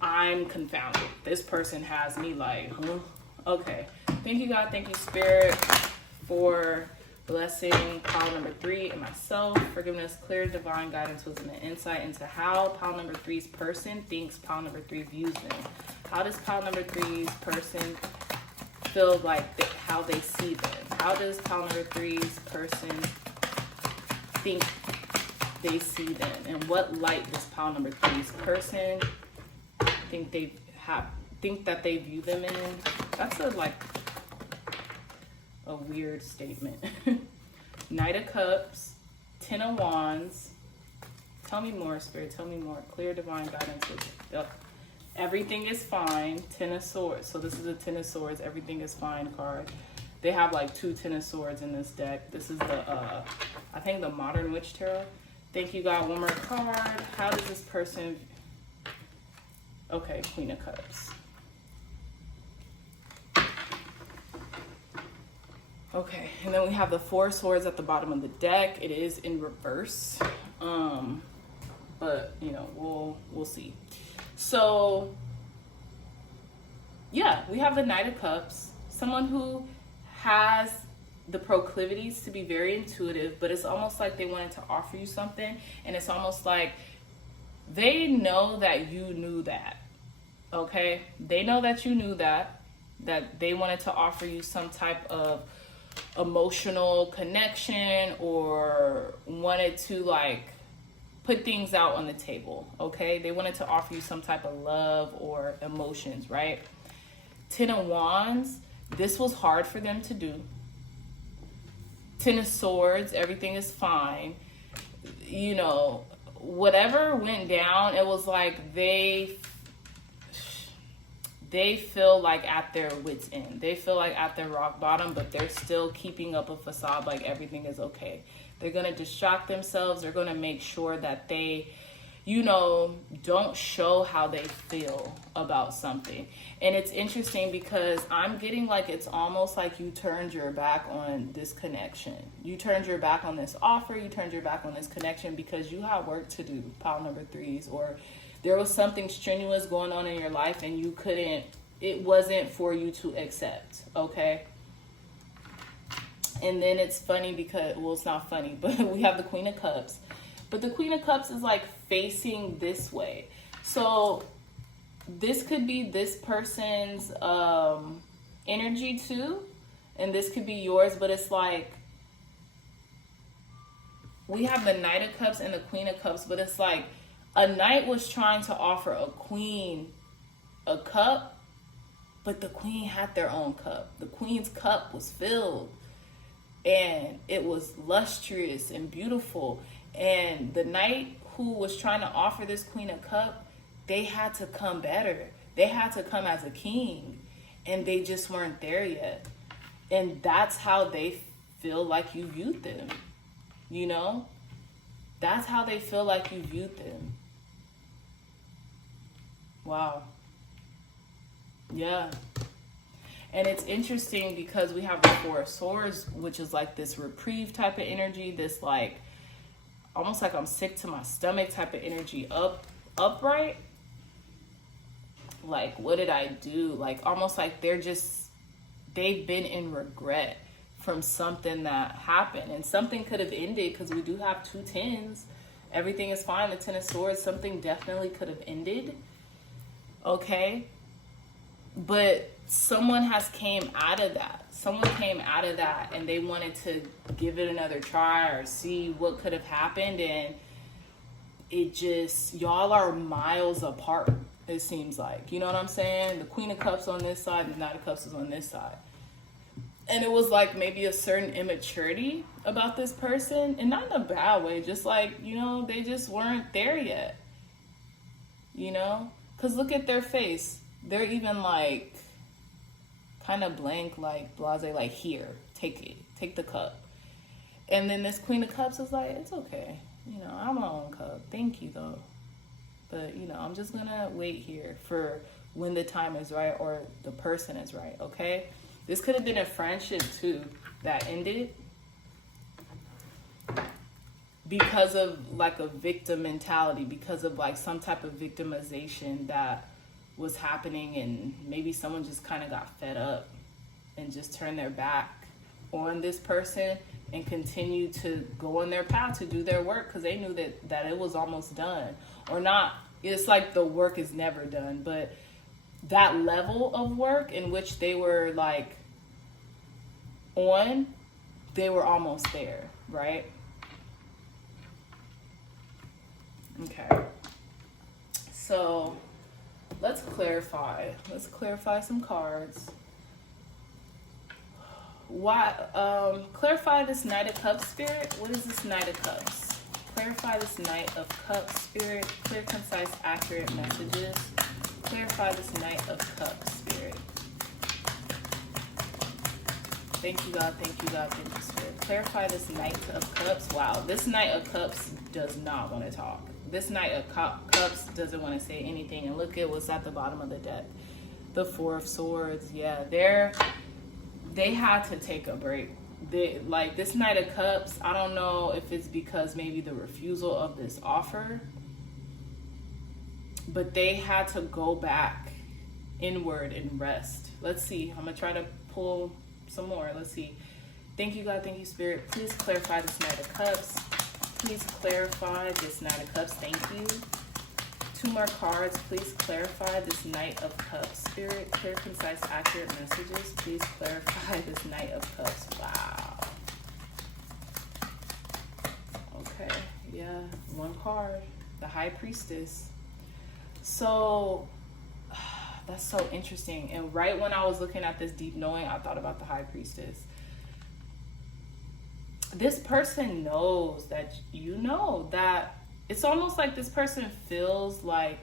I'm confounded. This person has me like, huh? Okay. Thank you, God. Thank you, Spirit. For blessing pile number 3 and myself, forgiveness, clear divine guidance, wisdom, and insight into how pile number 3's person thinks pile number 3 views them. How does pile number 3's person feel like how they see them? How does pile number 3's person think they see them? And what light does pile number 3's person think that they view them in? That's a weird statement. Knight of Cups, Ten of Wands. Tell me more, Spirit. Tell me more. Clear divine guidance. Everything is fine. Ten of Swords. So this is a Ten of Swords. Everything is fine card. They have like 2 Ten of Swords in this deck. This is the, I think the Modern Witch Tarot. Thank you, God. One more card. How does this person... Okay, Queen of Cups. Okay, and then we have the 4 swords at the bottom of the deck. It is in reverse, but you know, we'll see. So yeah, we have the Knight of Cups, someone who has the proclivities to be very intuitive, but it's almost like they wanted to offer you something, and it's almost like they know that you knew that. Okay, they know that you knew that they wanted to offer you some type of emotional connection, or wanted to like put things out on the table. Okay, they wanted to offer you some type of love or emotions, right? Ten of Wands, this was hard for them to do. Ten of Swords, everything is fine. You know, whatever went down, it was like they feel like at their wits' end. They feel like at their rock bottom, but they're still keeping up a facade like everything is okay. They're going to distract themselves. They're going to make sure that they, you know, don't show how they feel about something. And it's interesting because I'm getting like it's almost like you turned your back on this connection. You turned your back on this offer. You turned your back on this connection because you had work to do, pile number 3s, or there was something strenuous going on in your life and you couldn't, it wasn't for you to accept, okay? And then it's funny because, well, it's not funny, but we have the Queen of Cups. But the Queen of Cups is like facing this way. So this could be this person's energy too. And this could be yours, but it's like, we have the Knight of Cups and the Queen of Cups, but it's like, a knight was trying to offer a queen a cup, but the queen had their own cup. The queen's cup was filled, and it was lustrous and beautiful. And the knight who was trying to offer this queen a cup, they had to come better. They had to come as a king, and they just weren't there yet. And that's how they feel like you viewed them, you know? That's how they feel like you viewed them. Wow. Yeah. And it's interesting because we have the 4 of Swords, which is like this reprieve type of energy, this like, almost like I'm sick to my stomach type of energy, upright. Like, what did I do? Like, almost like they've been in regret from something that happened. And something could have ended because we do have 2 tens. Everything is fine. The 10 of Swords, something definitely could have ended. Okay, but someone has came out of that. Someone came out of that and they wanted to give it another try or see what could have happened, and it just, y'all are miles apart, it seems like. You know what I'm saying? The Queen of Cups on this side, the Knight of Cups is on this side. And it was like maybe a certain immaturity about this person, and not in a bad way, just like, you know, they just weren't there yet. You know? Because look at their face. They're even like kind of blank, like blase, like, here, take it. Take the cup. And then this Queen of Cups is like, it's okay. You know, I'm my own cup. Thank you, though. But, you know, I'm just going to wait here for when the time is right or the person is right, okay? This could have been a friendship, too, that ended because of like a victim mentality, because of like some type of victimization that was happening, and maybe someone just kind of got fed up and just turned their back on this person and continue to go on their path to do their work because they knew that it was almost done. Or not, it's like the work is never done, but that level of work in which they were like on, they were almost there, right? Okay. So let's clarify. Let's clarify some cards. Why clarify this Knight of Cups spirit? What is this Knight of Cups? Clarify this Knight of Cups spirit. Clear, concise, accurate messages. Clarify this Knight of Cups spirit. Thank you, God. Thank you, God. Thank you, Spirit. Clarify this Knight of Cups. Wow, this Knight of Cups does not want to talk. This Knight of Cups doesn't want to say anything. And look at what's at the bottom of the deck. The Four of Swords. Yeah, they had to take a break. Like this Knight of Cups, I don't know if it's because maybe the refusal of this offer, but they had to go back inward and rest. Let's see. I'm going to try to pull some more. Let's see. Thank you, God. Thank you, Spirit. Please clarify this Knight of Cups. Please clarify this Knight of Cups. Thank you. 2 more cards. Please clarify this Knight of Cups. Spirit, clear, concise, accurate messages. Please clarify this Knight of Cups. Wow. Okay. Yeah. 1 card. The High Priestess. So that's so interesting. And right when I was looking at this deep knowing, I thought about the High Priestess. This person knows that you know that it's almost like this person feels like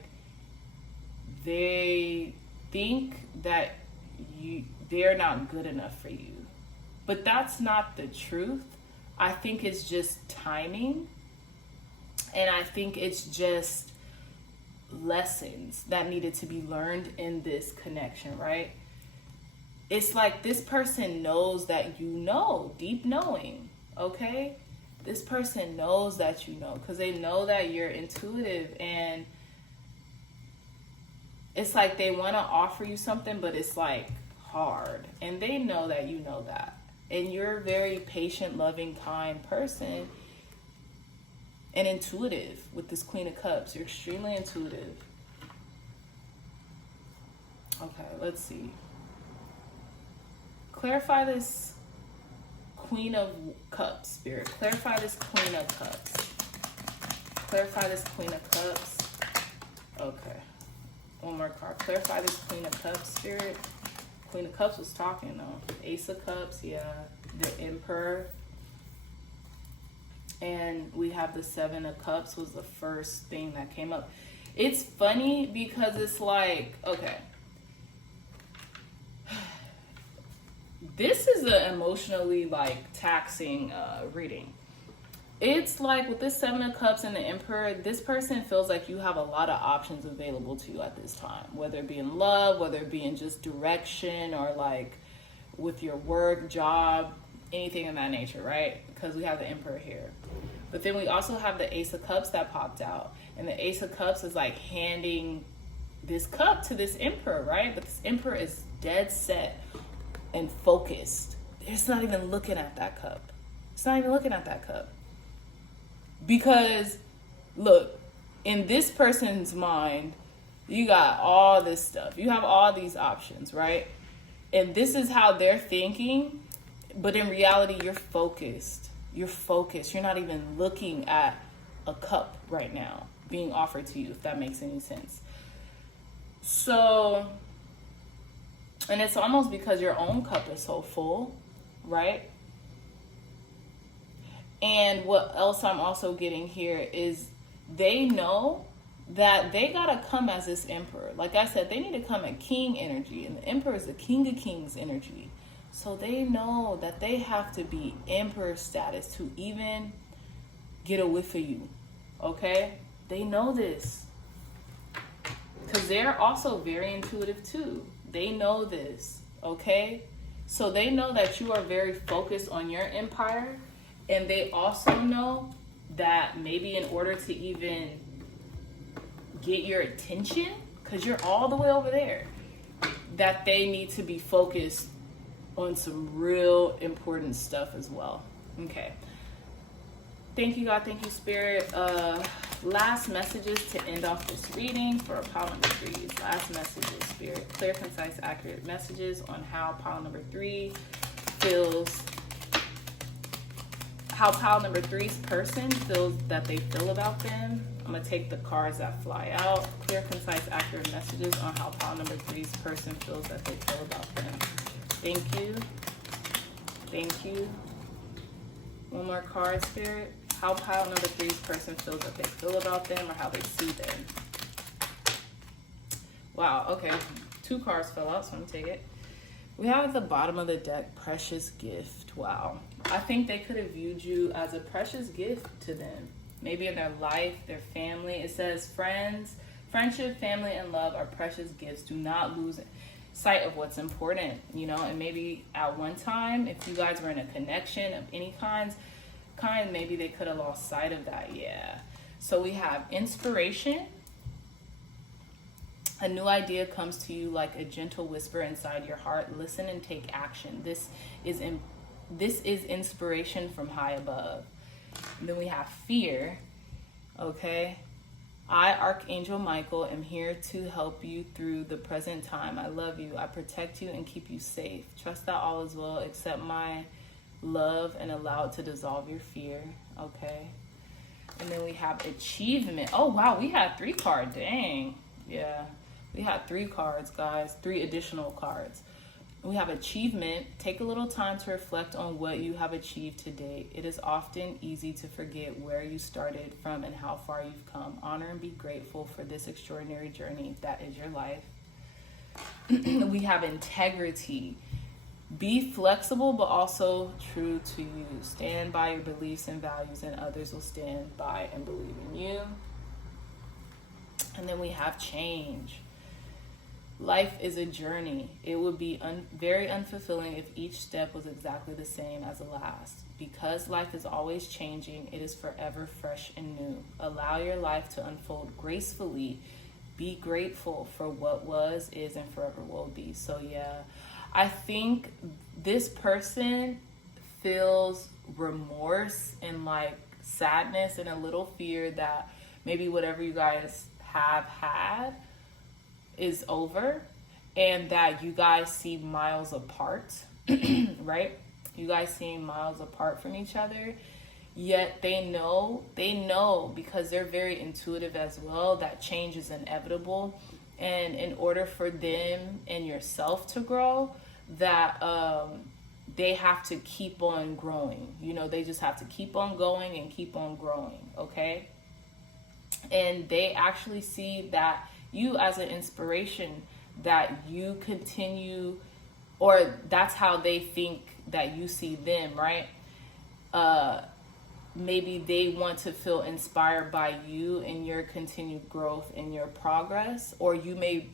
they think that they're not good enough for you. But that's not the truth. I think it's just timing. And I think it's just lessons that needed to be learned in this connection, right? It's like this person knows that you know, deep knowing, okay? This person knows that you know because they know that you're intuitive, and it's like they want to offer you something, but it's like hard, and they know that you know that. And you're a very patient, loving, kind person and intuitive with this Queen of Cups. You're extremely intuitive. Okay, let's see. Clarify this Queen of Cups, Spirit. Clarify this Queen of Cups. Clarify this Queen of Cups. Okay. 1 more card. Clarify this Queen of Cups, Spirit. Queen of Cups was talking, though. Ace of Cups, yeah. The Emperor. And we have the 7 of Cups was the first thing that came up. It's funny because it's like, okay. This is an emotionally like taxing reading. It's like with this 7 of Cups and the Emperor, this person feels like you have a lot of options available to you at this time, whether it be in love, whether it be in just direction, or like with your work, job, anything of that nature, right? Because we have the Emperor here. But then we also have the Ace of Cups that popped out. And the Ace of Cups is like handing this cup to this Emperor, right? But this Emperor is dead set and focused. It's not even looking at that cup. It's not even looking at that cup. Because, look, in this person's mind, you got all this stuff. You have all these options, right? And this is how they're thinking. But in reality, you're focused. You're focused. You're not even looking at a cup right now being offered to you, if that makes any sense. So, and it's almost because your own cup is so full, right? And what else I'm also getting here is they know that they gotta come as this Emperor. Like I said, they need to come at King energy, and the Emperor is the King of Kings energy. So they know that they have to be Emperor status to even get a whiff of you, okay? They know this. Because they're also very intuitive too. They know this, okay? So they know that you are very focused on your empire. And they also know that maybe in order to even get your attention, because you're all the way over there, that they need to be focused on some real important stuff as well. Okay. Thank you, God. Thank you, Spirit. Last messages to end off this reading for pile number 3. Last messages, Spirit. Clear, concise, accurate messages on how pile number 3 feels. How pile number 3's person feels that they feel about them. I'm going to take the cards that fly out. Clear, concise, accurate messages on how pile number 3's person feels that they feel about them. Thank you. Thank you. One more card, Spirit. How pile number 3's person feels that they feel about them or how they see them. Wow, okay. 2 cards fell out, so I'm going to take it. We have at the bottom of the deck, precious gift. Wow. I think they could have viewed you as a precious gift to them. Maybe in their life, their family. It says friendship, family, and love are precious gifts. Do not lose sight of what's important, you know. And maybe at one time, if you guys were in a connection of any kind, maybe they could have lost sight of that. Yeah. So we have inspiration. A new idea comes to you like a gentle whisper inside your heart. Listen and take action. This is inspiration from high above. And then we have fear. Okay. I, Archangel Michael, am here to help you through the present time. I love you. I protect you and keep you safe. Trust that all is well. Accept my love and allow it to dissolve your fear. Okay. And then we have achievement. Oh, wow. We had 3 cards. Dang. Yeah. We had 3 cards, guys. 3 additional cards. We have achievement. Take a little time to reflect on what you have achieved to date. It is often easy to forget where you started from and how far you've come. Honor and be grateful for this extraordinary journey that is your life. We have integrity. Be flexible, but also true to you. Stand by your beliefs and values, and others will stand by and believe in you. And then we have change. Life is a journey. It would be very unfulfilling if each step was exactly the same as the last. Because life is always changing, it is forever fresh and new. Allow your life to unfold gracefully. Be grateful for what was, is, and forever will be. So yeah, I think this person feels remorse and like sadness and a little fear that maybe whatever you guys have had is over, and that you guys seem miles apart, right? You guys seem miles apart from each other, yet they know because they're very intuitive as well that change is inevitable, and in order for them and yourself to grow, that they have to keep on growing. You know, they just have to keep on going and keep on growing, okay? And they actually see that you as an inspiration, that you continue, or that's how they think that you see them, right? Maybe they want to feel inspired by you and your continued growth and your progress, or maybe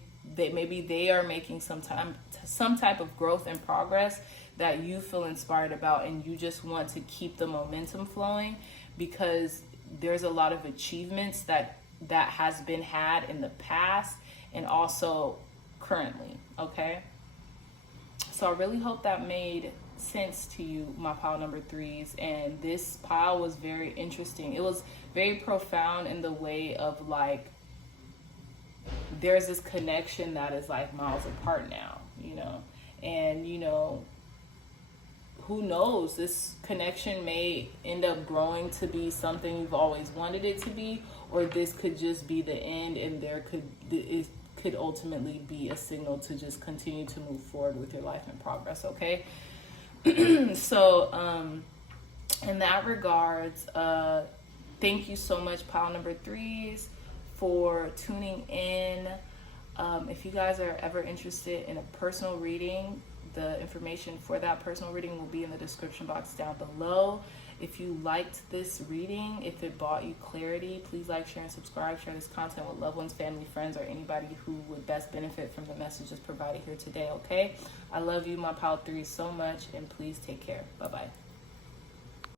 they are making some type of growth and progress that you feel inspired about, and you just want to keep the momentum flowing because there's a lot of achievements that has been had in the past and also currently, okay? So I really hope that made sense to you, my pile number 3s. And this pile was very interesting. It was very profound in the way of like, there's this connection that is like miles apart now, you know? And, you know, who knows, this connection may end up growing to be something you've always wanted it to be, or this could just be the end, and it could ultimately be a signal to just continue to move forward with your life and progress, okay? So, in that regards, thank you so much, pile number 3s, for tuning in. If you guys are ever interested in a personal reading, the information for that personal reading will be in the description box down below. If you liked this reading, if it brought you clarity, please like, share, and subscribe. Share this content with loved ones, family, friends, or anybody who would best benefit from the messages provided here today, okay? I love you, my pile 3, so much, and please take care. Bye-bye.